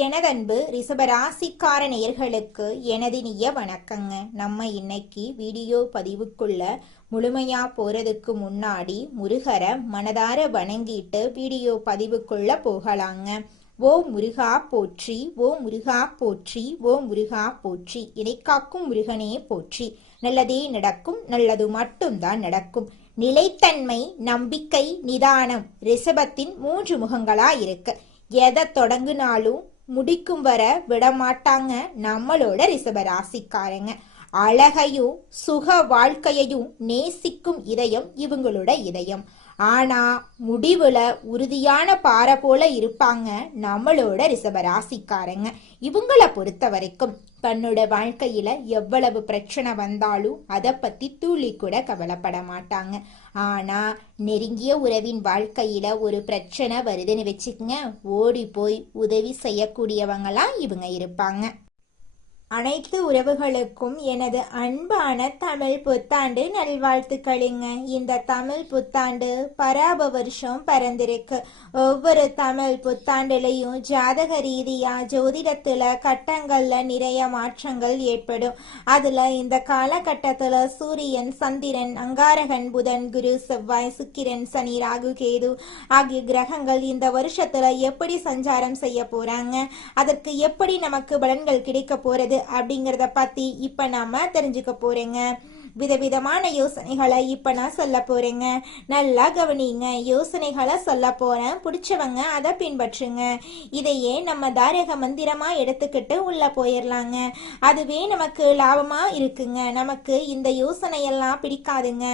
எனதன்பு ரிஷபராசிக்கார நேயர்களுக்கு எனதினிய வணக்கங்க. நம்ம இன்னைக்கு வீடியோ பதிவுக்குள்ள முழுமையா போறதுக்கு முன்னாடி முருகரை மனதார வணங்கிட்டு வீடியோ பதிவுக்குள்ள போகலாங்க. ஓ முருகா போற்றி, ஓ முருகா போற்றி, ஓ முருகா போற்றி, இறைக்காக்கும் முருகனே போற்றி. நல்லதே நடக்கும், நல்லது மட்டும்தான் நடக்கும். நிலைத்தன்மை, நம்பிக்கை, நிதானம் ரிஷபத்தின் 3 முகங்களா இருக்கு. எதை தொடங்குனாலும் முடிக்கும் வர விடமாட்டாங்க நம்மளோட ரிஷபராசிக்காரங்க. அழகையும் சுக வாழ்க்கையையும் நேசிக்கும் இதயம் இவங்களோட இதயம். ஆனா முடிவுல உறுதியான பாறை போல இருப்பாங்க நம்மளோட ரிஷபராசிக்காரங்க. இவங்கள பொறுத்த வரைக்கும் தன்னோட வாழ்க்கையில எவ்வளவு பிரச்சனை வந்தாலும் அதை பத்தி துளி கூட கவலைப்பட மாட்டாங்க. ஆனா நெருங்கிய உறவின் வாழ்க்கையில ஒரு பிரச்சனை வருதுன்னு வச்சுக்கங்க, ஓடி போய் உதவி செய்யக்கூடியவங்களா இவங்க இருப்பாங்க. அனைத்து உறவுகளுக்கும் எனது அன்பான தமிழ் புத்தாண்டு நல்வாழ்த்துக்களுங்க. இந்த தமிழ் புத்தாண்டு பராப வருஷம் பிறந்திருக்கு. ஒவ்வொரு தமிழ் புத்தாண்டுலையும் ஜாதக ரீதியா ஜோதிடத்துல கட்டங்கள்ல நிறைய மாற்றங்கள் ஏற்படும். அதுல இந்த காலகட்டத்துல சூரியன், சந்திரன், அங்காரகன், புதன், குரு, செவ்வாய், சுக்கிரன், சனி, ராகு, கேது ஆகிய கிரகங்கள் இந்த வருஷத்துல எப்படி சஞ்சாரம் செய்ய போறாங்க, அதற்கு எப்படி நமக்கு பலன்கள் கிடைக்க போறது அப்படிங்கறத பத்தி இப்ப நாம தெரிஞ்சுக்க போறேங்க. விதவிதமான யோசனைகளை இப்ப நான் சொல்ல போறேங்க. நல்லா கவனிங்க. யோசனைகளை சொல்ல போறேன், பிடிச்சவங்க அதை பின்பற்றுங்க. இதையே நம்ம தாரக மந்திரமா எடுத்துக்கிட்டு உள்ள போயிடலாங்க. அதுவே நமக்கு லாபமா இருக்குங்க. நமக்கு இந்த யோசனையெல்லாம் பிடிக்காதுங்க.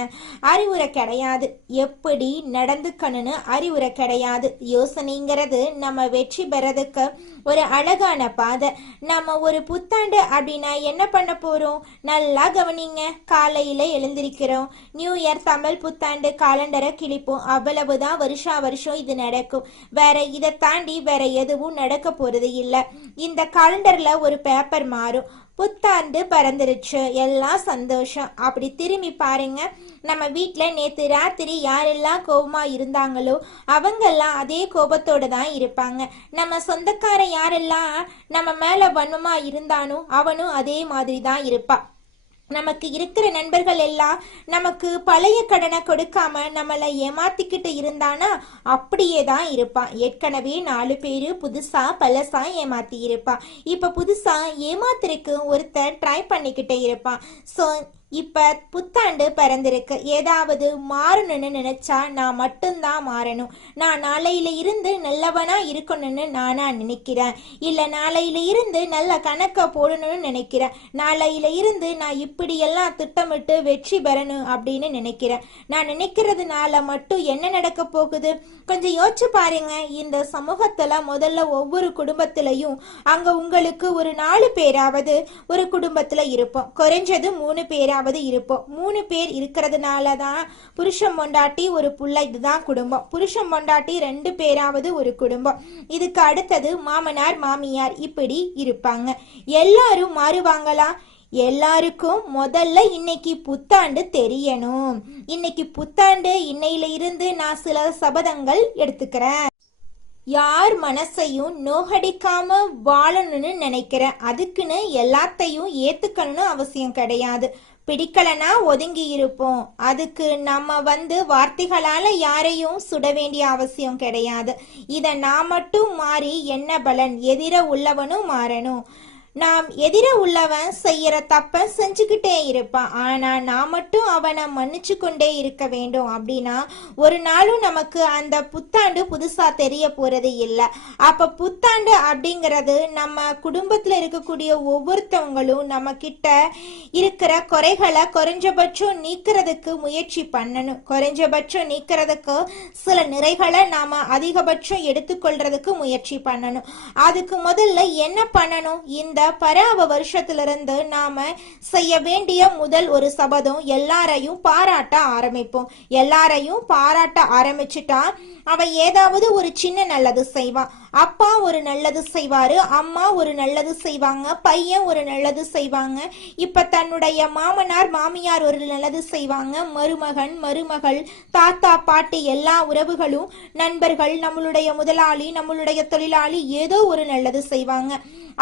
அறிவுரை கிடையாது, எப்படி நடந்துக்கணும்னு அறிவுரை கிடையாது. யோசனைங்கிறது நம்ம வெற்றி பெறதுக்கு ஒரு அழகான பாதை. நம்ம ஒரு புத்தாண்டு அப்படின்னா என்ன பண்ண போறோம்? நல்லா கவனிங்க. காலையில எழுந்திருக்கிறோம், நியூ இயர் தமிழ் புத்தாண்டு காலண்டரை கிழிப்போம். அவ்வளவுதான். வருஷா வருஷம் இது நடக்கும். வேற இதை தாண்டி வேற எதுவும் நடக்க போறது இல்லை. இந்த காலண்டர்ல ஒரு பேப்பர் மாறும். புத்தாண்டு பறந்துருச்சு, எல்லாம் சந்தோஷம். அப்படி திரும்பி பாருங்க, நம்ம வீட்டில் நேற்று ராத்திரி யாரெல்லாம் கோபமா இருந்தாங்களோ அவங்கெல்லாம் அதே கோபத்தோட தான் இருப்பாங்க. நம்ம சொந்தக்கார யாரெல்லாம் நம்ம மேல வன்மமா இருந்தானோ அவனும் அதே மாதிரி தான் இருப்பான். நமக்கு இருக்கிற நண்பர்கள் எல்லாம் நமக்கு பழைய கடனை கொடுக்காம நம்மளை ஏமாத்திக்கிட்டு இருந்தானா அப்படியே தான் இருப்பான். ஏற்கனவே 4 பேரு புதுசா பழசா ஏமாத்தி இருப்பான். இப்ப புதுசா ஏமாத்திருக்கு ஒருத்தர் ட்ரை பண்ணிக்கிட்டே இருப்பான். ஸோ இப்ப புத்தாண்டு பிறந்திருக்கு. ஏதாவது மாறணும்னு நினைச்சா நான் மட்டும்தான் மாறணும். நான் நாளையில இருந்து நல்லவனா இருக்கணும்னு நானா நினைக்கிறேன். இல்ல நாளையில இருந்து நல்ல கணக்க போடணும்னு நினைக்கிறேன். நாளையில இருந்து நான் இப்படியெல்லாம் திட்டமிட்டு வெற்றி பெறணும் அப்படின்னு நினைக்கிறேன். நான் நினைக்கிறதுனால மட்டும் என்ன நடக்க போகுது? கொஞ்சம் யோசிச்சு பாருங்க. இந்த சமூகத்துல முதல்ல ஒவ்வொரு குடும்பத்திலையும் அங்க உங்களுக்கு ஒரு 4 பேராவது ஒரு குடும்பத்துல இருப்போம். குறைஞ்சது 3 பேராவது இருப்போம். 3 பேர் இருக்கிறதுனால தான் புருஷன் பொண்டாட்டி ஒரு புள்ள, இதுதான் குடும்பம். புருஷன் பொண்டாட்டி 2 பேராவது ஒரு குடும்பம். இதுக்கு அடுத்தது மாமனார் மாமியார், இப்படி இருப்பாங்க. எல்லாரும் மாறுவாங்களா? எல்லாருக்கும் முதல்ல இன்னைக்கு புத்தாண்டு தெரியணும். இன்னைக்கு புத்தாண்டு, இன்னையில இருந்து நான் சில சபதங்கள் எடுத்துக்கிறேன். யார் மனசையும் நோகடிக்காம வாழணும்னு நினைக்கிறேன். அதுக்குன்னு எல்லாத்தையும் ஏத்துக்கணும்னு அவசியம் கிடையாது. பிடிக்கலனா ஒதுங்கி இருப்போம். அதுக்கு நம்ம வார்த்தைகளால யாரையும் சுட வேண்டிய அவசியம் கிடையாது. இத நான் மட்டும் மாறி என்ன பலன்? எதிர உள்ளவனும் மாறணும். நாம் எதிர உள்ளவன் செய்யற தப்ப செஞ்சுக்கிட்டே இருப்பான். ஆனா நான் மட்டும் அவனை மன்னிச்சு கொண்டே இருக்க வேண்டும். அப்படின்னா ஒரு நாளும் நமக்கு அந்த புத்தாண்டு புதுசா தெரிய போறது இல்லை. அப்ப புத்தாண்டு அப்படிங்கிறது நம்ம குடும்பத்துல இருக்கக்கூடிய ஒவ்வொருத்தவங்களும் நம்ம கிட்ட இருக்கிற குறைகளை குறைஞ்சபட்சம் நீக்கிறதுக்கு முயற்சி பண்ணணும். குறைஞ்சபட்சம் நீக்கிறதுக்கு சில நிறைகளை நாம அதிகபட்சம் எடுத்துக்கொள்றதுக்கு முயற்சி பண்ணணும். அதுக்கு முதல்ல என்ன பண்ணணும்? இந்த இந்த பராவ வருஷத்திலிருந்து நாம செய்ய வேண்டிய முதல் ஒரு சபதம், எல்லாரையும் பாராட்ட ஆரம்பிப்போம். எல்லாரையும் பாராட்ட ஆரம்பிச்சுட்டா அவன் ஏதாவது ஒரு சின்ன நல்லது செய்வான். அப்பா ஒரு நல்லது செய்வாரு, அம்மா ஒரு நல்லது செய்வாங்க, பையன் ஒரு நல்லது செய்வாங்க, இப்ப தன்னுடைய மாமனார் மாமியார் ஒரு நல்லது செய்வாங்க, மருமகன் மருமகள் தாத்தா பாட்டி எல்லா உறவுகளும் நண்பர்கள் நம்மளுடைய முதலாளி நம்மளுடைய தொழிலாளி ஏதோ ஒரு நல்லது செய்வாங்க.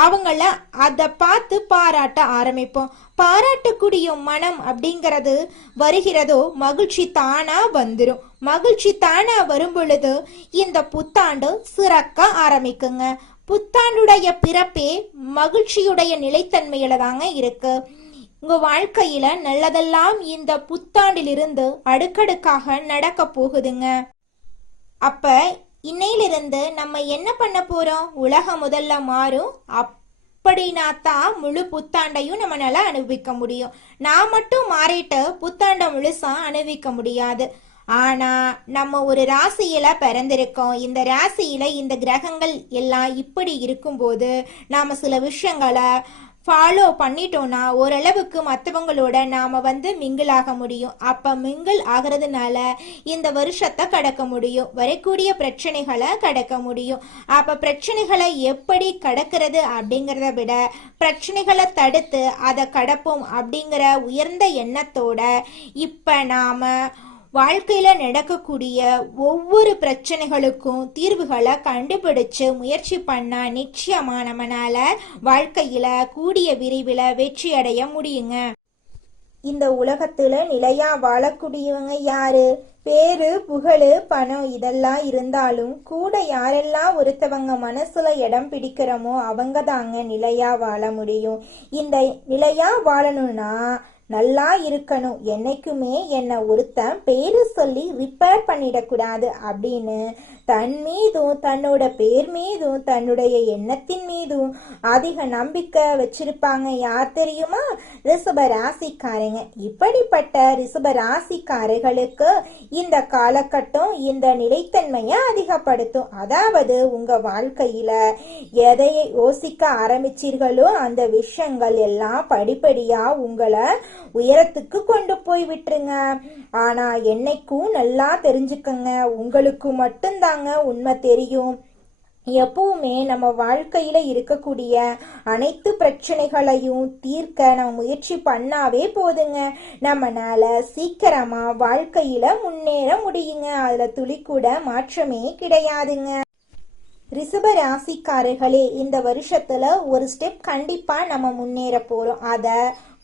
அவங்கள அதை பார்த்து பாராட்ட ஆரம்பிப்போம். பாராட்டக்கூடிய மனம் அப்படிங்கிறது வருகிறதோ மகிழ்ச்சி தானா வந்துடும். மகிழ்ச்சி தானா வரும் பொழுது இந்த புத்தாண்டு சிறக்க ஆரம்பிக்குங்க. புத்தாண்டுடைய பிறப்பே மகிழ்ச்சியுடைய நிலைத்தன்மையில தாங்க இருக்கு. உங்க வாழ்க்கையில நல்லதெல்லாம் இந்த புத்தாண்டிலிருந்து அடுக்கடுக்காக நடக்க போகுதுங்க. அப்ப இன்னையிலிருந்து நம்ம என்ன பண்ண போறோம்? உலகம் முதல்ல மாறும். அப்படின்னா தான் முழு புத்தாண்டையும் நம்மளால அனுபவிக்க முடியும். நான் மட்டும் மாறிட்டு புத்தாண்டை முழுசா அனுபவிக்க முடியாது. ஆனா நம்ம ஒரு ராசியில பிறந்திருக்கோம். இந்த ராசியில இந்த கிரகங்கள் எல்லாம் இப்படி இருக்கும்போது நாம சில விஷயங்களை ஃபாலோ பண்ணிட்டோம்னா ஓரளவுக்கு மற்றவங்களோட நாம மிங்கிள் ஆக முடியும். அப்ப மிங்கிள் ஆகிறதுனால இந்த வருஷத்தை கடக்க முடியும், வரக்கூடிய பிரச்சனைகளை கடக்க முடியும். அப்ப பிரச்சனைகளை எப்படி கடக்கிறது அப்படிங்கிறத விட பிரச்சனைகளை தடுத்து அதை கடப்போம் அப்படிங்கிற உயர்ந்த எண்ணத்தோட இப்ப நாம வாழ்க்கையில நடக்கக்கூடிய ஒவ்வொரு பிரச்சனைகளுக்கும் தீர்வுகளை கண்டுபிடிச்சு முயற்சி பண்ணா நிச்சயமா நம்மனால வாழ்க்கையில கூடிய விரைவில் வெற்றி அடைய முடியுங்க. இந்த உலகத்துல நிலையா வாழக்கூடியவங்க யாரு? பேரு புகழு பணம் இதெல்லாம் இருந்தாலும் கூட யாரெல்லாம் ஒருத்தவங்க மனசுல இடம் பிடிக்கிறோமோ அவங்க தாங்க நிலையா வாழ முடியும். இந்த நிலையா வாழணும்னா நல்லா இருக்கணும். என்னைக்குமே என்னை ஒருத்தன் பேரு சொல்லி ரிப்பேர் பண்ணிடக்கூடாது அப்படின்னு தன் மீதும் தன்னோட பேர் மீதும் தன்னுடைய எண்ணத்தின் மீதும் அதிக நம்பிக்கை வச்சிருப்பாங்க. யார் தெரியுமா? ரிஷப ராசிக்காரங்க. இப்படிப்பட்ட ரிஷப ராசிக்காரர்களுக்கு இந்த காலகட்டம் இந்த நிலைத்தன்மையை அதிகப்படுத்தும். அதாவது உங்க வாழ்க்கையில எதை யோசிக்க ஆரம்பிச்சீர்களோ அந்த விஷயங்கள் எல்லாம் படிப்படியா உங்களை உயரத்துக்கு கொண்டு போய் விட்டுருங்க. ஆனா என்னைக்கும் நல்லா தெரிஞ்சுக்கங்க, உங்களுக்கு மட்டும்தாங்க உண்மை தெரியும். எப்பவுமே நம்ம வாழ்க்கையில இருக்கக்கூடிய அனைத்து பிரச்சனைகளையும் தீர்க்க நம்ம முயற்சி பண்ணாவே போதுங்க. நம்மனால சீக்கிரமா வாழ்க்கையில முன்னேற முடியுங்க. அதுல துளி கூட மாற்றமே கிடையாதுங்க. ரிஷப ராசிக்காரர்களே, இந்த வருஷத்துல ஒரு ஸ்டெப் கண்டிப்பா நம்ம முன்னேற போறோம். அத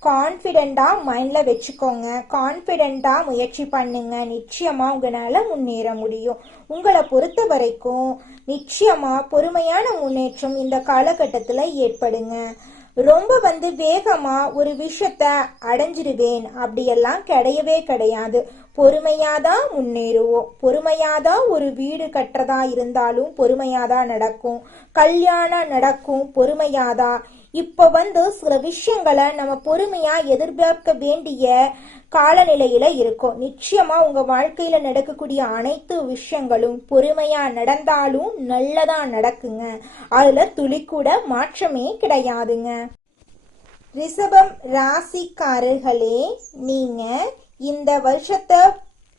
கான்ஃபிடென்ட்டா மைண்ட்ல வச்சுக்கோங்க. கான்ஃபிடென்ட்டா முயற்சி பண்ணுங்க. நிச்சயமா உங்களால முன்னேற முடியும். உங்களை பொறுத்த வரைக்கும் நிச்சயமா பொறுமையான முன்னேற்றம் இந்த காலகட்டத்துல ஏற்படுங்க. ரொம்ப வேகமா ஒரு விஷயத்த அடைஞ்சிருவேன் அப்படியெல்லாம் கிடையவே கிடையாது. பொறுமையாதான் முன்னேறுவோம். பொறுமையாதான் ஒரு வீடு கட்டுறதா இருந்தாலும் பொறுமையாதான் நடக்கும். கல்யாணம் நடக்கும் பொறுமையாதான். இப்ப சில விஷயங்களை நம்ம பொறுமையா எதிர்பார்க்க வேண்டிய காலநிலையில இருக்கும். நிச்சயமா உங்க வாழ்க்கையில நடக்கக்கூடிய அனைத்து விஷயங்களும் பொறுமையா நடந்தாலும் நல்லதா நடக்குங்க. அதுல துளி கூட மாற்றமே கிடையாதுங்க. ரிஷபம் ராசிக்காரர்களே, நீங்க இந்த வருஷத்தை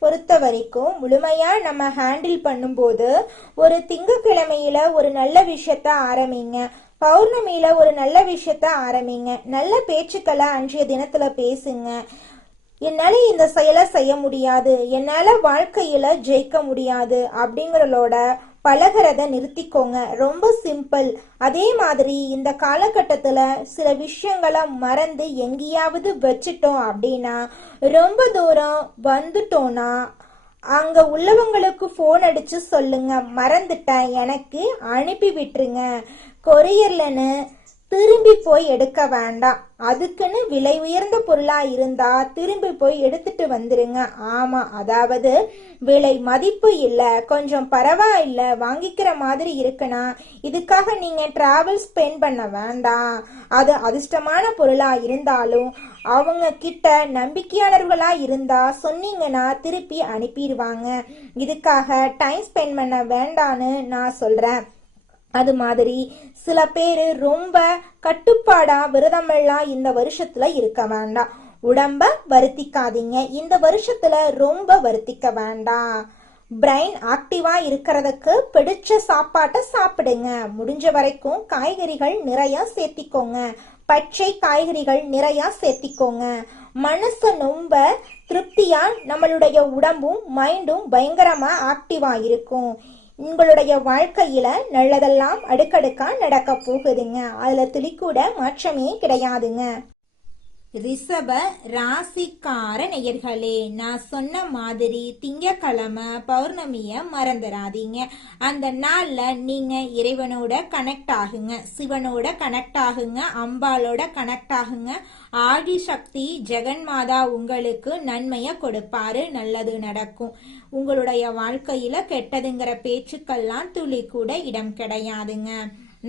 பொறுத்த வரைக்கும் முழுமையா நம்ம ஹேண்டில் பண்ணும்போது ஒரு திங்கக்கிழமையில ஒரு நல்ல விஷயத்த ஆரம்பிங்க. பௌர்ணமியில ஒரு நல்ல விஷயத்த ஆரம்பிங்க. நல்ல பேச்சுக்களை அன்றைய தினத்துல பேசுங்க. என்னால இந்த செயலை செய்ய முடியாது, என்னால வாழ்க்கையில ஜெயிக்க முடியாது அப்படிங்கிறதோட பழகிறத நிறுத்திக்கோங்க. ரொம்ப சிம்பிள். அதே மாதிரி இந்த காலகட்டத்துல சில விஷயங்களை மறந்து எங்கேயாவது வச்சுட்டோம் அப்படின்னா, ரொம்ப தூரம் வந்துட்டோம்னா அங்க உள்ளவங்களுக்கு போன் அடிச்சு சொல்லுங்க, மறந்துட்டேன் எனக்கு அனுப்பி விட்டுருங்க. கொரியர்லன்னு திரும்பி போய் எடுக்க வேண்டாம். அதுக்குன்னு விலை உயர்ந்த பொருளா இருந்தா திரும்பி போய் எடுத்துட்டு வந்துருங்க. ஆமா, அதாவது விலை மதிப்பு இல்ல, கொஞ்சம் பரவாயில்ல வாங்கிக்கிற மாதிரி இருக்குன்னா இதுக்காக நீங்க டிராவல் ஸ்பெண்ட் பண்ண வேண்டாம். அது அதிர்ஷ்டமான பொருளா இருந்தாலும் அவங்க கிட்ட நம்பிக்கையாளர்களா இருந்தா சொன்னீங்கன்னா திருப்பி அனுப்பிடுவாங்க. இதுக்காக டைம் ஸ்பெண்ட் பண்ண வேண்டான்னு நான் சொல்றேன். அது மாதிரி சில பேரு ரொம்ப கட்டுப்பாடா விரதமெல்லாம் இந்த வருஷத்துல இருக்க வேண்டாம். உடம்ப வருத்திக்காதீங்க. இந்த வருஷத்துல ரொம்ப வருத்திக்க வேண்டாம். பிரெயின் ஆக்டிவா இருக்கிறதுக்கு பிடிச்ச சாப்பாட்டை சாப்பிடுங்க. முடிஞ்ச வரைக்கும் காய்கறிகள் நிறைய சேர்த்திக்கோங்க. பச்சை காய்கறிகள் நிறைய சேர்த்திக்கோங்க. மனசு ரொம்ப திருப்தியா நம்மளுடைய உடம்பும் மைண்டும் பயங்கரமா ஆக்டிவா இருக்கும். உங்களுடைய வாழ்க்கையில நல்லதெல்லாம் அடுக்கடுக்கா நடக்க போகுதுங்க. அதுல துளிக்கூட மாற்றமே கிடையாதுங்க. ரிஷப ராசிக்கார நேயர்களே, நான் சொன்ன மாதிரி திங்கக்கிழமை பௌர்ணமிய மறந்துடாதீங்க. அந்த நாள்ல நீங்க இறைவனோட கனெக்ட் ஆகுங்க, சிவனோட கனெக்ட் ஆகுங்க, அம்பாலோட கனெக்ட் ஆகுங்க. ஆதி சக்தி ஜெகன்மாதா உங்களுக்கு நன்மைய கொடுப்பாரு, நல்லது நடக்கும். உங்களுடைய வாழ்க்கையில கெட்டதுங்கிற பேச்சுக்கெல்லாம் துளி கூட இடம் கிடையாதுங்க.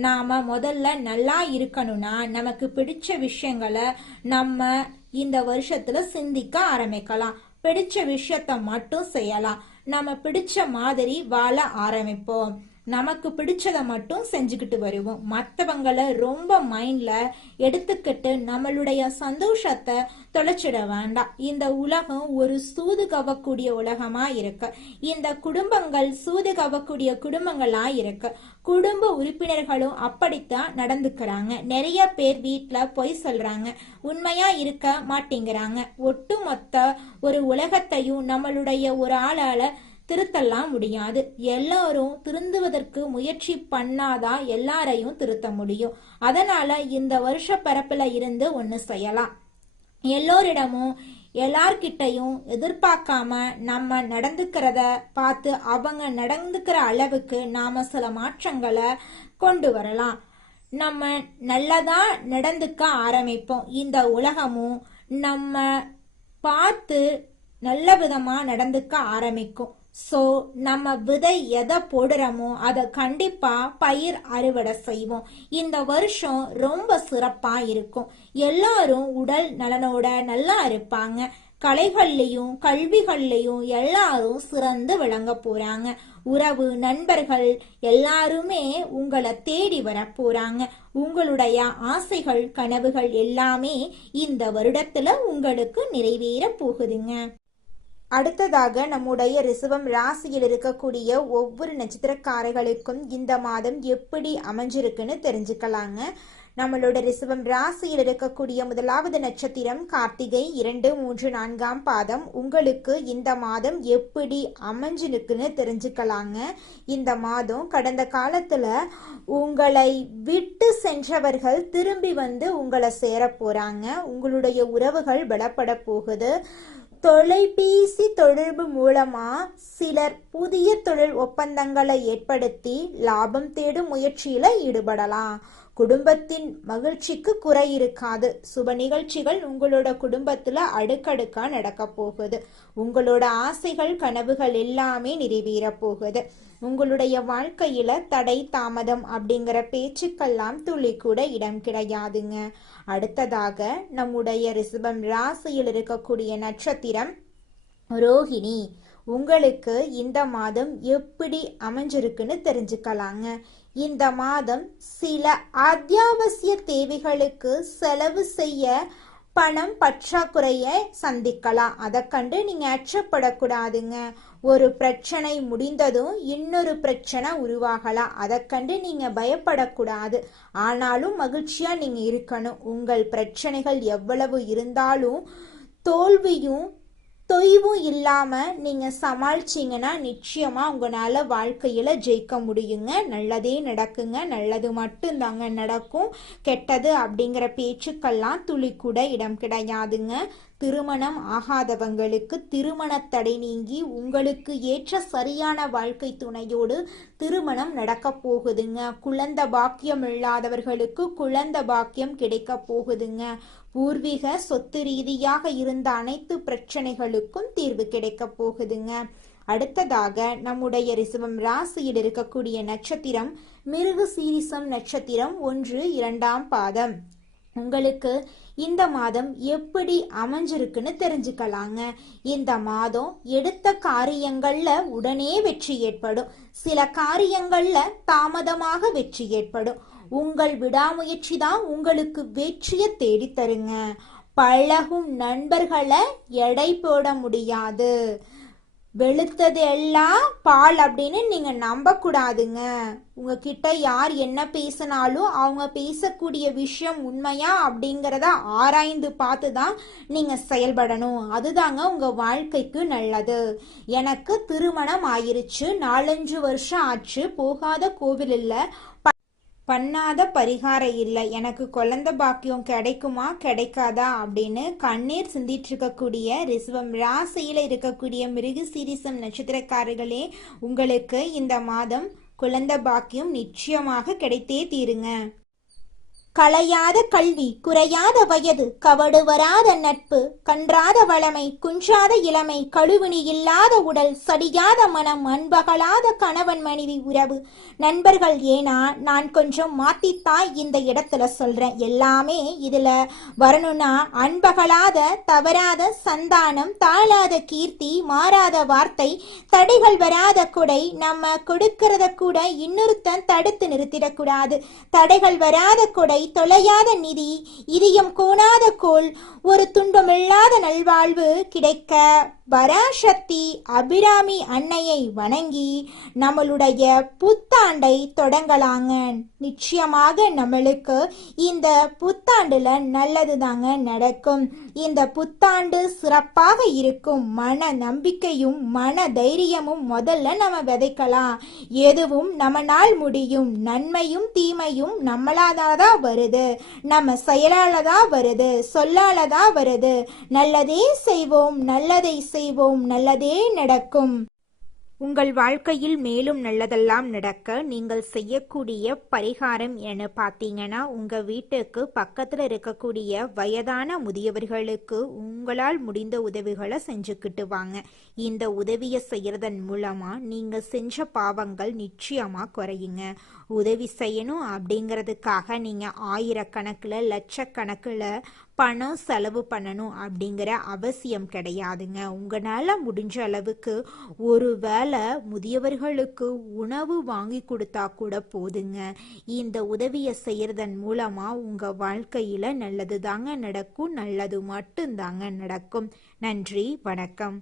நாம முதல்ல நல்லா இருக்கணும்னா நமக்கு பிடிச்ச விஷயங்களை நம்ம இந்த வருஷத்துல சிந்திக்க ஆரம்பிக்கலாம். பிடிச்ச விஷயத்த மட்டும் செய்யலாம். நம்ம பிடிச்ச மாதிரி வாழ ஆரம்பிப்போம். நமக்கு பிடிச்சதை மட்டும் செஞ்சுக்கிட்டு வருவோம். மற்றவங்களை ரொம்ப மைண்ட்ல எடுத்துக்கிட்டு நம்மளுடைய சந்தோஷத்தை தொலைச்சிட வேண்டாம். இந்த உலகம் ஒரு சூது கவக்கூடிய உலகமா இருக்கு. இந்த குடும்பங்கள் சூது கவக்கூடிய குடும்பங்களா இருக்கு. குடும்ப உறுப்பினர்களும் அப்படித்தான் நடந்துக்கிறாங்க. நிறைய பேர் வீட்டுல பொய் சொல்றாங்க, உண்மையா இருக்க மாட்டேங்கிறாங்க. ஒட்டுமொத்த ஒரு உலகத்தையும் நம்மளுடைய ஒரு ஆளால திருத்தலாம் முடியாது. எல்லாரும் திருந்துவதற்கு முயற்சி பண்ணாதான் எல்லாரையும் திருத்த முடியும். அதனால இந்த வருஷ பரப்புல இருந்து ஒண்ணு செய்யலாம். எல்லோரிடமும் எல்லார்கிட்டையும் எதிர்பார்க்காம நம்ம நடந்துக்கிறத பார்த்து அவங்க நடந்துக்கிற அளவுக்கு நாம சில மாற்றங்களை கொண்டு வரலாம். நம்ம நல்லதா நடந்துக்க ஆரம்பிப்போம். இந்த உலகமும் நம்ம பார்த்து நல்ல விதமா நடந்துக்க ஆரம்பிக்கும். ஸோ நம்ம விதை எதை போடுறோமோ அதை கண்டிப்பா பயிர் அறுவடை செய்வோம். இந்த வருஷம் ரொம்ப சிறப்பா இருக்கும். எல்லாரும் உடல் நலனோட நல்லா இருப்பாங்க. கலைகள்லையும் கல்விகள்லையும் எல்லாரும் சிறந்து விளங்க போறாங்க. உறவு நண்பர்கள் எல்லாருமே உங்களை தேடி வர போறாங்க. உங்களுடைய ஆசைகள் கனவுகள் எல்லாமே இந்த வருடத்துல உங்களுக்கு நிறைவேற போகுதுங்க. அடுத்ததாக நம்முடைய ரிஷபம் ராசியில் இருக்கக்கூடிய ஒவ்வொரு நட்சத்திரக்காரர்களுக்கும் இந்த மாதம் எப்படி அமைஞ்சிருக்குன்னு தெரிஞ்சுக்கலாங்க. நம்மளோட ரிஷபம் ராசியில் இருக்கக்கூடிய முதலாவது நட்சத்திரம் கார்த்திகை 2, 3, 4ஆம் பாதம். உங்களுக்கு இந்த மாதம் எப்படி அமைஞ்சிருக்குன்னு தெரிஞ்சுக்கலாங்க. இந்த மாதம் கடந்த காலத்துல உங்களை விட்டு சென்றவர்கள் திரும்பி வந்து உங்களை சேர போறாங்க. உங்களுடைய உறவுகள் பலப்பட போகுது. தொலைபேசி தொடர்பு மூலமா சிலர் புதிய தொழில் ஒப்பந்தங்களை ஏற்படுத்தி லாபம் தேடும் முயற்சியில ஈடுபடலாம். குடும்பத்தின் மகிழ்ச்சிக்கு குறை இருக்காது. சுப நிகழ்ச்சிகள் உங்களோட குடும்பத்துல அடுக்கடுக்கா நடக்க போகுது. உங்களோட ஆசைகள் கனவுகள் எல்லாமே நிறைவேற போகுது. உங்களுடைய வாழ்க்கையில தடை தாமதம் அப்படிங்கிற பேச்சுக்கெல்லாம் துளி கூட இடம் கிடையாதுங்க. அடுத்ததாக நம்முடைய ரிஷபம் ராசியில் இருக்கக்கூடிய நட்சத்திரம் ரோஹிணி. உங்களுக்கு இந்த மாதம் எப்படி அமைஞ்சிருக்குன்னு தெரிஞ்சுக்கலாங்க. இந்த மாதம் சில அத்தியாவசிய தேவைகளுக்கு செலவு செய்ய பணம் பற்றாக்குறையை சந்திக்கலாம். அதை கண்டு நீங்க அச்சப்படக்கூடாதுங்க. ஒரு பிரச்சனை முடிந்ததும் இன்னொரு பிரச்சனை உருவாகலாம். அதை கண்டு நீங்க பயப்படக்கூடாது. ஆனாலும் மகிழ்ச்சியா நீங்க இருக்கணும். உங்கள் பிரச்சனைகள் எவ்வளவு இருந்தாலும் தோல்வியும் தொய்வும் இல்லாம நீங்க சமாளிச்சீங்கன்னா நிச்சயமா உங்களால வாழ்க்கையில ஜெயிக்க முடியுங்க. நல்லதே நடக்குங்க. நல்லது மட்டும் தாங்க நடக்கும். கெட்டது அப்படிங்கிற பேச்சுக்கெல்லாம் துளி கூட இடம் கிடையாதுங்க. திருமணம் ஆகாதவங்களுக்கு திருமண தடை நீங்கி உங்களுக்கு ஏற்ற சரியான வாழ்க்கை துணையோடு திருமணம் நடக்க போகுதுங்க. குழந்தை பாக்கியம் இல்லாதவர்களுக்கு குழந்தை பாக்கியம் கிடைக்க போகுதுங்க. பூர்வீக சொத்து ரீதியாக இருந்த அனைத்து பிரச்சனைகளுக்கும் தீர்வு கிடைக்க போகுதுங்க. அடுத்ததாக நம்முடைய ரிஷபம் ராசியில் இருக்கக்கூடிய நட்சத்திரம் மிருகசீரிஷம் நட்சத்திரம் 1, 2ஆம் பாதம். உங்களுக்கு இந்த மாதம் எப்படி அமைஞ்சிருக்குன்னு தெரிஞ்சுக்கலாங்க. இந்த மாதம் எடுத்த காரியங்கள்ல உடனே வெற்றி ஏற்படும். சில காரியங்கள்ல தாமதமாக வெற்றி ஏற்படும். உங்கள் விடாமுயற்சி தான் உங்களுக்கு வெற்றியை தேடி தருங்க. பழகும் நண்பர்களை எடை போட முடியாது. வெளுத்தது எல்லாம் பால் அப்படின்னு நீங்க நம்ப கூடாதுங்க. உங்ககிட்ட யார் என்ன பேசினாலும் அவங்க பேசக்கூடிய விஷயம் உண்மையா அப்படிங்கிறத ஆராய்ந்து பார்த்து தான் நீங்க செயல்படணும். அதுதாங்க உங்க வாழ்க்கைக்கு நல்லது. எனக்கு திருமணம் ஆயிருச்சு, 4-5 வருஷம் ஆச்சு, போகாத கோவில் இல்ல, பண்ணாத பரிகாரம் இல்லை, எனக்கு குழந்தை பாக்கியம் கிடைக்குமா கிடைக்காதா அப்படின்னு கண்ணீர் சிந்திட்டு இருக்கக்கூடிய ரிஷபம் ராசியில இருக்கக்கூடிய மிருகசீரிஷம் நட்சத்திரக்காரர்களே, உங்களுக்கு இந்த மாதம் குழந்தை பாக்கியம் நிச்சயமாக கிடைத்தே தீருங்க. களையாத கல்வி, குறையாத வயது, கவடு வராத நட்பு, கன்றாத வளமை, குன்றாத இளமை, கழுவினி இல்லாத உடல், சடியாத மனம், அன்பகலாத கணவன் மனைவி உறவு, நண்பர்கள். ஏன்னா நான் கொஞ்சம் மாத்தித்தான் இந்த இடத்துல சொல்றேன். எல்லாமே இதுல வரணும்னா அன்பகலாத தவறாத சந்தானம், தாழாத கீர்த்தி, மாறாத வார்த்தை, தடைகள் வராத கொடை, நம்ம கொடுக்கறத கூட இன்னொருத்தன் தடுத்து நிறுத்திடக்கூடாது. தடைகள் வராத கொடை, தொலையாத நிதி, இதயம் கோணாத கோல், ஒரு துன்பமில்லாத நல்வாழ்வு கிடைக்க பராசக்தி அபிராமி அன்னையை வணங்கி நம்மளுடைய புத்தாண்டை தொடங்கலாங்க. நிச்சயமாக நம்மளுக்கு இந்த புத்தாண்டுல நல்லது தாங்க நடக்கும். இந்த புத்தாண்டு சிறப்பாக இருக்கும். மன நம்பிக்கையும் மன தைரியமும் முதல்ல நம்ம விதைக்கலாம். எதுவும் நம்மளால் முடியும். நன்மையும் தீமையும் நம்மளாதான் வருது, நம்ம செயலாலதான் வருது, சொல்லாலதான் வருது. நல்லதே செய்வோம், நல்லதை செய்வோம், நல்லதே நடக்கும். உங்கள் வாழ்க்கையில் மேலும் நல்லதெல்லாம் நடக்க நீங்கள் செய்யக்கூடிய பரிகாரம் என பார்த்தீங்கன்னா, உங்கள் வீட்டுக்கு பக்கத்தில் இருக்கக்கூடிய வயதான முதியவர்களுக்கு உங்களால் முடிந்த உதவிகளை செஞ்சுக்கிட்டு வாங்க. இந்த உதவியை செய்யறதன் மூலமாக நீங்கள் செஞ்ச பாவங்கள் நிச்சயமாக குறையுங்க. உதவி செய்யணும் அப்படிங்கிறதுக்காக நீங்கள் ஆயிரக்கணக்கில் லட்சக்கணக்கில் பணம் செலவு பண்ணணும் அப்படிங்கிற அவசியம் கிடையாதுங்க. உங்களால் முடிஞ்ச அளவுக்கு ஒரு வேளை முதியவர்களுக்கு உணவு வாங்கி கொடுத்தா கூட போதுங்க. இந்த உதவியை செய்யறதன் மூலமா உங்க வாழ்க்கையில நல்லது தாங்க நடக்கும், நல்லது மட்டும்தாங்க நடக்கும். நன்றி, வணக்கம்.